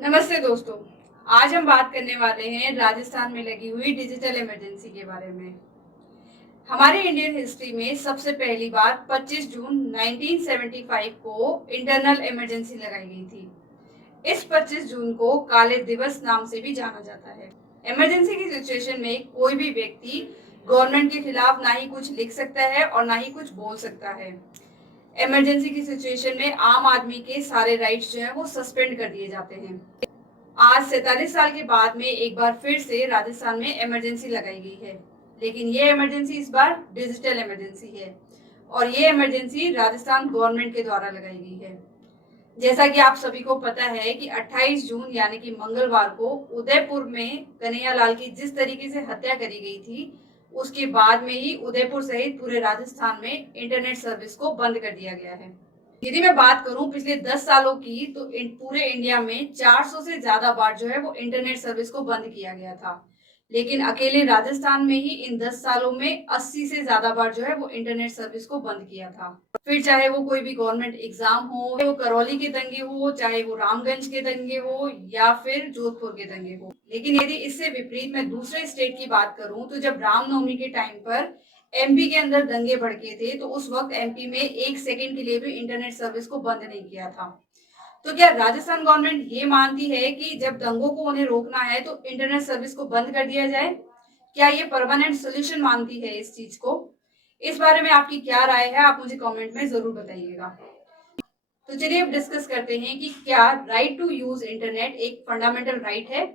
नमस्ते दोस्तों। आज हम बात करने वाले हैं राजस्थान में लगी हुई डिजिटल इमरजेंसी के बारे में। हमारे इंडियन हिस्ट्री में सबसे पहली बार 25 जून 1975 को इंटरनल इमरजेंसी लगाई गई थी। इस 25 जून को काले दिवस नाम से भी जाना जाता है। इमरजेंसी की सिचुएशन में कोई भी व्यक्ति गवर्नमेंट के खिलाफ ना ही कुछ लिख सकता है और ना ही कुछ बोल सकता है। इमरजेंसी की सिचुएशन में आम आदमी के सारे राइट्स जो है वो सस्पेंड कर दिए जाते हैं। आज 47 साल के बाद में एक बार फिर से राजस्थान में इमरजेंसी लगाई गई है, लेकिन ये इमरजेंसी इस बार डिजिटल इमरजेंसी है और ये इमरजेंसी राजस्थान गवर्नमेंट के द्वारा लगाई गई है। जैसा कि आप सभी को पता है कि 28 जून यानी कि मंगलवार को उदयपुर में कन्हैयालाल की जिस तरीके से हत्या करी गई थी, उसके बाद में ही उदयपुर सहित पूरे राजस्थान में इंटरनेट सर्विस को बंद कर दिया गया है। यदि मैं बात करूं पिछले 10 सालों की, तो पूरे इंडिया में 400 से ज्यादा बार जो है वो इंटरनेट सर्विस को बंद किया गया था, लेकिन अकेले राजस्थान में ही इन 10 सालों में 80 से ज्यादा बार जो है वो इंटरनेट सर्विस को बंद किया था। फिर चाहे वो कोई भी गवर्नमेंट एग्जाम हो, वो करौली के दंगे हो, चाहे वो रामगंज के दंगे हो या फिर जोधपुर के दंगे हो। लेकिन यदि इससे विपरीत मैं दूसरे स्टेट की बात करूं, तो जब रामनवमी के टाइम पर एमपी के अंदर दंगे भड़के थे, तो उस वक्त एमपी में 1 सेकंड के लिए भी इंटरनेट सर्विस को बंद नहीं किया था। तो क्या राजस्थान गवर्नमेंट ये मानती है कि जब दंगों को उन्हें रोकना है तो इंटरनेट सर्विस को बंद कर दिया जाए? क्या ये परमानेंट सोल्यूशन मानती है इस चीज को? इस बारे में आपकी क्या राय है, आप मुझे कमेंट में जरूर बताइएगा। तो चलिए अब डिस्कस करते हैं कि क्या राइट टू यूज इंटरनेट एक फंडामेंटल राइट है।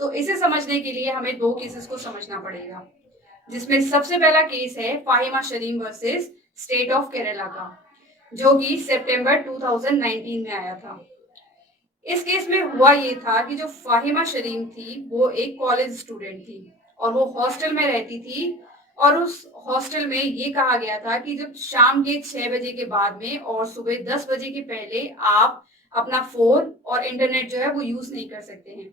तो इसे समझने के लिए हमें दो केसेस को समझना पड़ेगा, जिसमें सबसे पहला केस है फाहिमा शरीम वर्सेस स्टेट ऑफ केरला का, जो कि सितंबर 2019 में आया था। इस केस में हुआ ये था कि जो फाहिमा शरीम थी वो एक कॉलेज स्टूडेंट थी और वो हॉस्टल में रहती थी। और उस हॉस्टल में ये कहा गया था कि जब शाम के 6 बजे के बाद में और सुबह 10 बजे के पहले आप अपना फोन और इंटरनेट जो है वो यूज नहीं कर सकते हैं।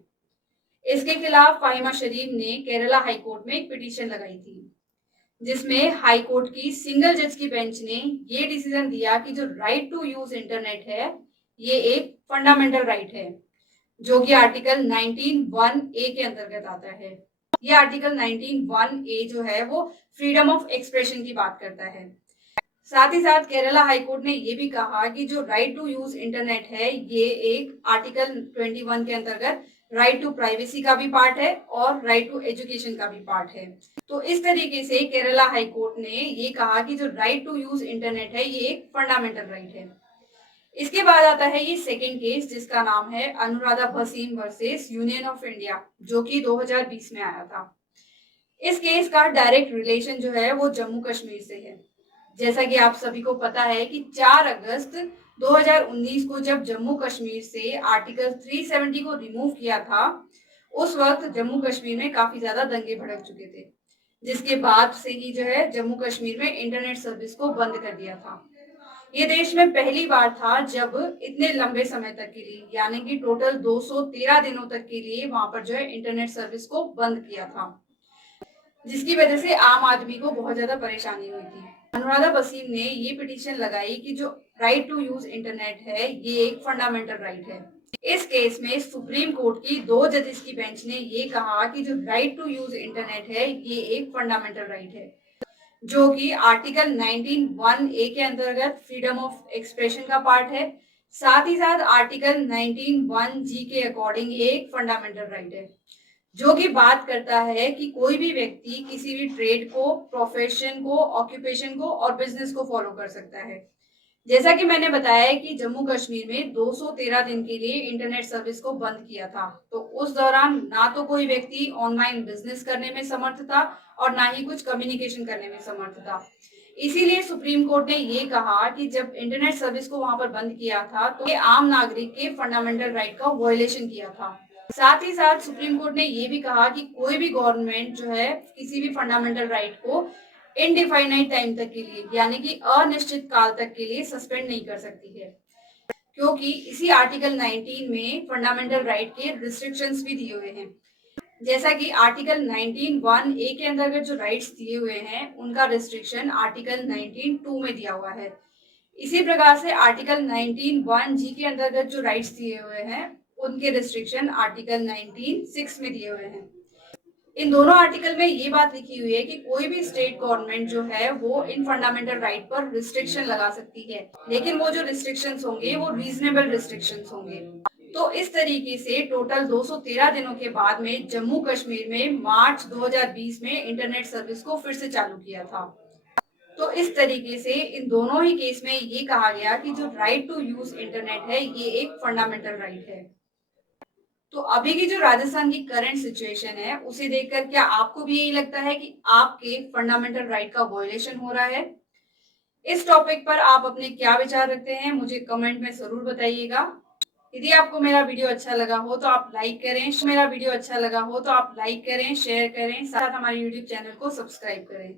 इसके खिलाफ फाहिमा शरीफ ने केरला हाईकोर्ट में एक पिटीशन लगाई थी, जिसमें हाई कोर्ट की सिंगल जज की बेंच ने ये डिसीजन दिया कि जो राइट टू यूज इंटरनेट है ये एक फंडामेंटल राइट है, जो कि आर्टिकल 19(1)(a) के अंतर्गत आता है। ये आर्टिकल 19(1)(a) जो है वो फ्रीडम ऑफ एक्सप्रेशन की बात करता है। साथ ही साथ केरला हाईकोर्ट ने ये भी कहा कि जो राइट टू यूज इंटरनेट है ये एक आर्टिकल 21 के अंतर्गत राइट टू प्राइवेसी का भी पार्ट है और राइट टू एजुकेशन का भी पार्ट है। तो इस तरीके से केरला हाईकोर्ट ने ये कहा कि जो राइट टू यूज इंटरनेट है ये एक फंडामेंटल राइट है। इसके बाद आता है ये सेकंड केस, जिसका नाम है Anuradha Bhasin versus union of India, जो कि 2020 में आया था। इस केस का डायरेक्ट रिलेशन जो है वो जम्मू कश्मीर से है। जैसा कि आप सभी को पता है कि 4 अगस्त 2019 को जब जम्मू कश्मीर से आर्टिकल 370 को रिमूव किया था, उस वक्त जम्मू कश्मीर में काफी ज्यादा दंगे भड़क चुके थे, जिसके बाद से ही जो है जम्मू कश्मीर में इंटरनेट सर्विस को बंद कर दिया था। ये देश में पहली बार था जब इतने लंबे समय तक के लिए यानी कि टोटल 213 दिनों तक के लिए वहां पर जो है इंटरनेट सर्विस को बंद किया था, जिसकी वजह से आम आदमी को बहुत ज्यादा परेशानी हुई थी। अनुराधा भसीन ने ये पिटीशन लगाई कि जो राइट टू यूज इंटरनेट है ये एक फंडामेंटल राइट है। इस केस में सुप्रीम कोर्ट की 2 जजेस की बेंच ने ये कहा कि जो राइट टू यूज इंटरनेट है ये एक फंडामेंटल राइट है, जो कि आर्टिकल 19(1)(a) के अंतर्गत फ्रीडम ऑफ एक्सप्रेशन का पार्ट है। साथ ही साथ आर्टिकल 19(1)(g) के अकॉर्डिंग एक फंडामेंटल राइट है, जो कि बात करता है कि कोई भी व्यक्ति किसी भी ट्रेड को, प्रोफेशन को, ऑक्यूपेशन को और बिजनेस को फॉलो कर सकता है। जैसा कि मैंने बताया कि जम्मू कश्मीर में 213 दिन के लिए इंटरनेट सर्विस को बंद किया था, तो उस दौरान ना तो कोई व्यक्ति ऑनलाइन बिजनेस करने में समर्थ था और ना ही कुछ कम्युनिकेशन करने में समर्थ था। इसीलिए सुप्रीम कोर्ट ने ये कहा कि जब इंटरनेट सर्विस को वहां पर बंद किया था तो ये आम नागरिक के फंडामेंटल राइट का वायलेशन किया था। साथ ही साथ सुप्रीम कोर्ट ने ये भी कहा कि कोई भी गवर्नमेंट जो है किसी भी फंडामेंटल राइट को इनडिफाइनाइट टाइम तक के लिए यानी कि अनिश्चित काल तक के लिए सस्पेंड नहीं कर सकती है, क्योंकि इसी आर्टिकल 19 में फंडामेंटल राइट के रिस्ट्रिक्शंस भी दिए हुए हैं। जैसा कि आर्टिकल 19(1)(a) के अंतर्गत जो राइट्स दिए हुए हैं उनका रिस्ट्रिक्शन आर्टिकल 19(2) में दिया हुआ है। इसी प्रकार से आर्टिकल 19(1)(g) के अंतर्गत जो राइट्स दिए हुए हैं उनके रिस्ट्रिक्शन आर्टिकल 19(6) में दिए हुए हैं। इन दोनों आर्टिकल में ये बात लिखी हुई है कि कोई भी स्टेट गवर्नमेंट जो है वो इन फंडामेंटल राइट पर रिस्ट्रिक्शन लगा सकती है, लेकिन वो जो रिस्ट्रिक्शंस होंगे वो रीजनेबल रिस्ट्रिक्शंस होंगे। तो इस तरीके से टोटल 213 दिनों के बाद में जम्मू कश्मीर में मार्च 2020 में इंटरनेट सर्विस को फिर से चालू किया था। तो इस तरीके से इन दोनों ही केस में ये कहा गया कि जो राइट टू यूज इंटरनेट है ये एक फंडामेंटल राइट है। तो अभी की जो राजस्थान की करंट सिचुएशन है उसे देखकर क्या आपको भी यही लगता है कि आपके फंडामेंटल राइट का वायलेशन हो रहा है? इस टॉपिक पर आप अपने क्या विचार रखते हैं मुझे कमेंट में जरूर बताइएगा। यदि आपको मेरा वीडियो अच्छा लगा हो तो आप लाइक करें, शेयर करें, साथ हमारे यूट्यूब चैनल को सब्सक्राइब करें।